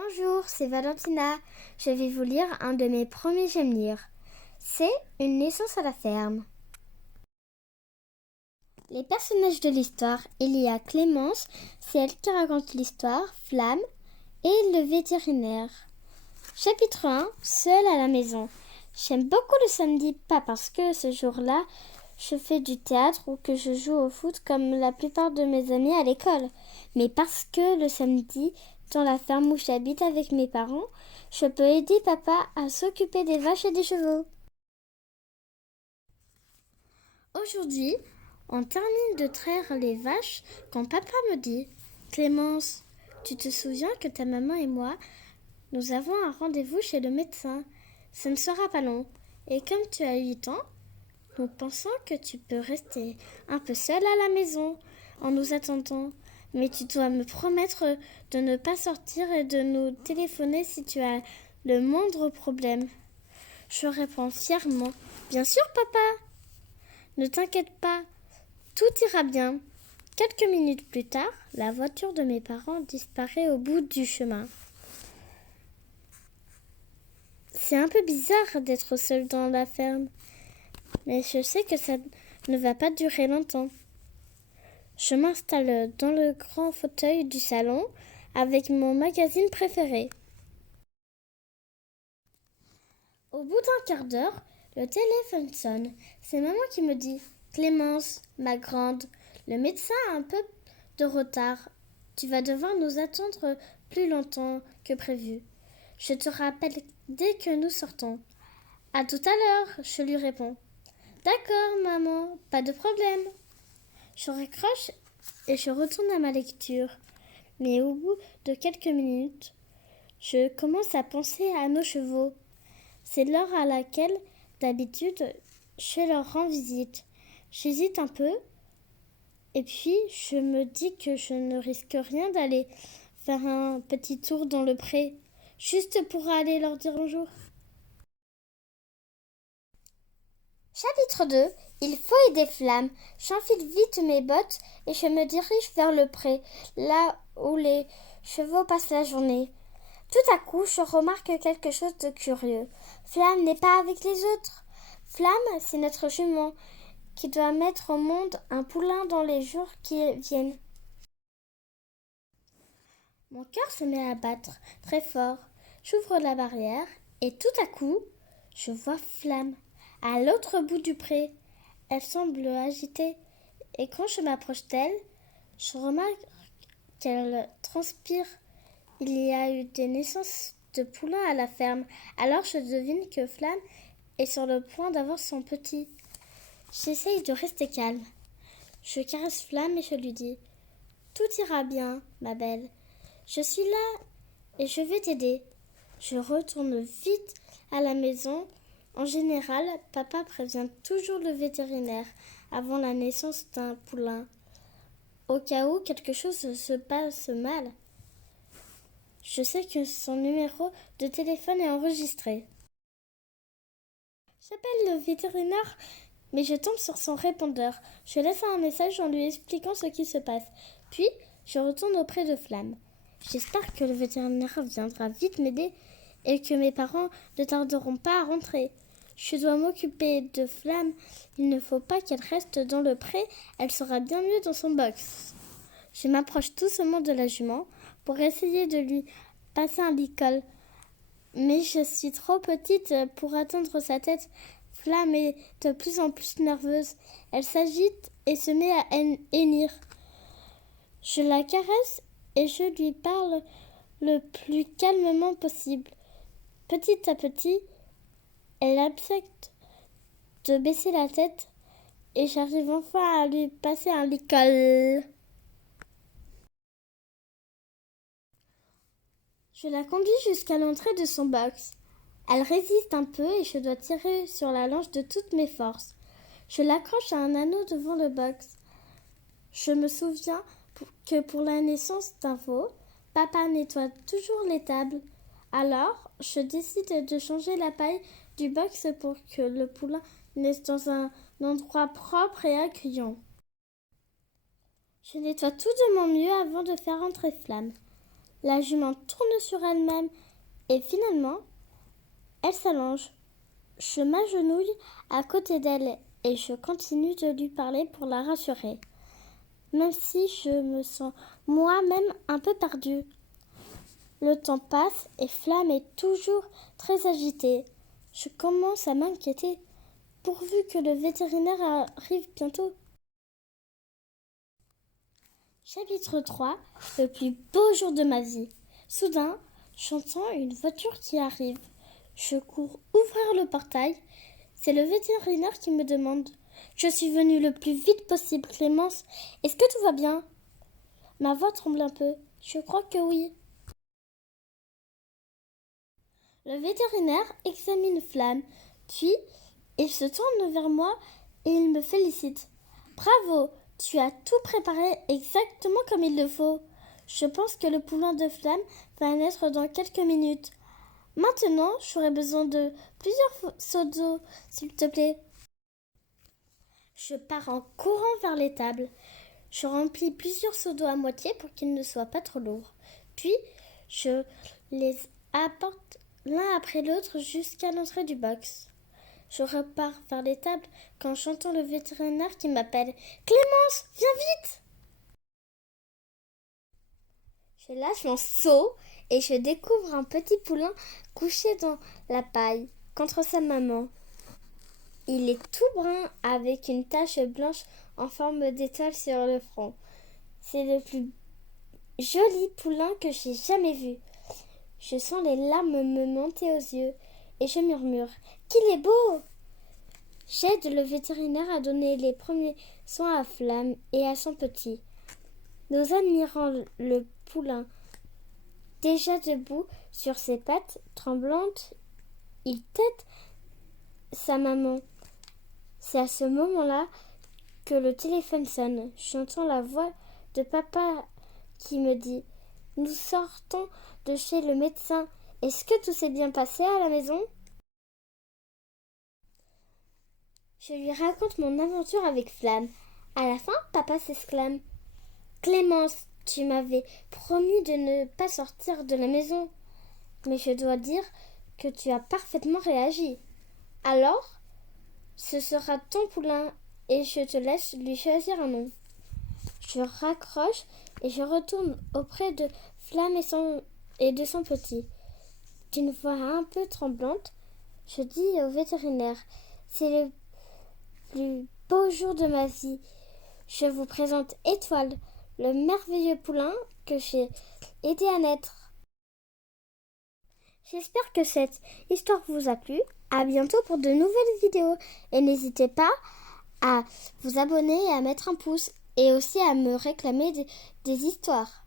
Bonjour, c'est Valentina. Je vais vous lire un de mes premiers j'aime lire. C'est Une naissance à la ferme. Les personnages de l'histoire, il y a Clémence, c'est elle qui raconte l'histoire, Flamme et le vétérinaire. Chapitre 1, Seule à la maison. J'aime beaucoup le samedi, pas parce que ce jour-là, je fais du théâtre ou que je joue au foot comme la plupart de mes amis à l'école, mais parce que le samedi, dans la ferme où j'habite avec mes parents, je peux aider papa à s'occuper des vaches et des chevaux. Aujourd'hui, on termine de traire les vaches quand papa me dit « Clémence, tu te souviens que ta maman et moi, nous avons un rendez-vous chez le médecin. Ce ne sera pas long. Et comme tu as 8 ans, nous pensons que tu peux rester un peu seule à la maison en nous attendant. Mais tu dois me promettre de ne pas sortir et de nous téléphoner si tu as le moindre problème. » Je réponds fièrement « Bien sûr, papa. Ne t'inquiète pas, tout ira bien. » Quelques minutes plus tard, la voiture de mes parents disparaît au bout du chemin. C'est un peu bizarre d'être seule dans la ferme, mais je sais que ça ne va pas durer longtemps. Je m'installe dans le grand fauteuil du salon avec mon magazine préféré. Au bout d'un quart d'heure, le téléphone sonne. C'est maman qui me dit « Clémence, ma grande, le médecin a un peu de retard. Tu vas devoir nous attendre plus longtemps que prévu. Je te rappelle dès que nous sortons. » « À tout à l'heure, » je lui réponds. « D'accord, maman, pas de problème. » Je raccroche et je retourne à ma lecture. Mais au bout de quelques minutes, je commence à penser à nos chevaux. C'est l'heure à laquelle, d'habitude, je leur rends visite. J'hésite un peu et puis je me dis que je ne risque rien d'aller faire un petit tour dans le pré, juste pour aller leur dire bonjour. Chapitre 2. Il faut aider Flamme. J'enfile vite mes bottes et je me dirige vers le pré, là où les chevaux passent la journée. Tout à coup, je remarque quelque chose de curieux. Flamme n'est pas avec les autres. Flamme, c'est notre jument qui doit mettre au monde un poulain dans les jours qui viennent. Mon cœur se met à battre très fort. J'ouvre la barrière et tout à coup, je vois Flamme à l'autre bout du pré. Elle semble agitée et quand je m'approche d'elle, je remarque qu'elle transpire. Il y a eu des naissances de poulains à la ferme, alors je devine que Flamme est sur le point d'avoir son petit. J'essaye de rester calme. Je caresse Flamme et je lui dis « Tout ira bien, ma belle. Je suis là et je vais t'aider. » Je retourne vite à la maison. En général, papa prévient toujours le vétérinaire avant la naissance d'un poulain, au cas où quelque chose se passe mal. Je sais que son numéro de téléphone est enregistré. J'appelle le vétérinaire, mais je tombe sur son répondeur. Je laisse un message en lui expliquant ce qui se passe. Puis, je retourne auprès de Flamme. J'espère que le vétérinaire viendra vite m'aider et que mes parents ne tarderont pas à rentrer. Je dois m'occuper de Flamme. Il ne faut pas qu'elle reste dans le pré. Elle sera bien mieux dans son box. Je m'approche doucement de la jument pour essayer de lui passer un licol. Mais je suis trop petite pour atteindre sa tête. Flamme est de plus en plus nerveuse. Elle s'agite et se met à hennir. Je la caresse et je lui parle le plus calmement possible. Petit à petit, elle accepte de baisser la tête et j'arrive enfin à lui passer un licol. Je la conduis jusqu'à l'entrée de son box. Elle résiste un peu et je dois tirer sur la longe de toutes mes forces. Je l'accroche à un anneau devant le box. Je me souviens que pour la naissance d'un veau, papa nettoie toujours les tables. Alors, je décide de changer la paille du box pour que le poulain naisse dans un endroit propre et accueillant. Je nettoie tout de mon mieux avant de faire entrer Flamme. La jument tourne sur elle-même et finalement, elle s'allonge. Je m'agenouille à côté d'elle et je continue de lui parler pour la rassurer, même si je me sens moi-même un peu perdue. Le temps passe et Flamme est toujours très agitée. Je commence à m'inquiéter, pourvu que le vétérinaire arrive bientôt. Chapitre 3. Le plus beau jour de ma vie. Soudain, j'entends une voiture qui arrive. Je cours ouvrir le portail. C'est le vétérinaire qui me demande. Je suis venue le plus vite possible, Clémence. Est-ce que tout va bien? Ma voix tremble un peu. Je crois que oui. Le vétérinaire examine Flamme, puis il se tourne vers moi et il me félicite. Bravo, tu as tout préparé exactement comme il le faut. Je pense que le poulain de Flamme va naître dans quelques minutes. Maintenant, j'aurai besoin de plusieurs seaux d'eau, s'il te plaît. Je pars en courant vers l'étable. Je remplis plusieurs seaux d'eau à moitié pour qu'ils ne soient pas trop lourds. Puis, je les apporte l'un après l'autre jusqu'à l'entrée du box. Je repars vers l'étable quand j'entends le vétérinaire qui m'appelle. Clémence, viens vite! Je lâche mon seau et je découvre un petit poulain couché dans la paille contre sa maman. Il est tout brun avec une tache blanche en forme d'étoile sur le front. C'est le plus joli poulain que j'ai jamais vu. Je sens les larmes me monter aux yeux et je murmure « Qu'il est beau !» J'aide le vétérinaire à donner les premiers soins à Flamme et à son petit. Nous admirons le poulain. Déjà debout sur ses pattes tremblantes, il tète sa maman. C'est à ce moment-là que le téléphone sonne. J'entends la voix de papa qui me dit « Nous sortons de chez le médecin. Est-ce que tout s'est bien passé à la maison ?» Je lui raconte mon aventure avec Flamme. À la fin, papa s'exclame « Clémence, tu m'avais promis de ne pas sortir de la maison. Mais je dois dire que tu as parfaitement réagi. Alors, ce sera ton poulain et je te laisse lui choisir un nom. » Je raccroche et je retourne auprès de Flamme et de son petit. D'une voix un peu tremblante, je dis au vétérinaire « C'est le plus beau jour de ma vie. Je vous présente Étoile, le merveilleux poulain que j'ai aidé à naître. » J'espère que cette histoire vous a plu. À bientôt pour de nouvelles vidéos. Et n'hésitez pas à vous abonner et à mettre un pouce. Et aussi à me réclamer des histoires.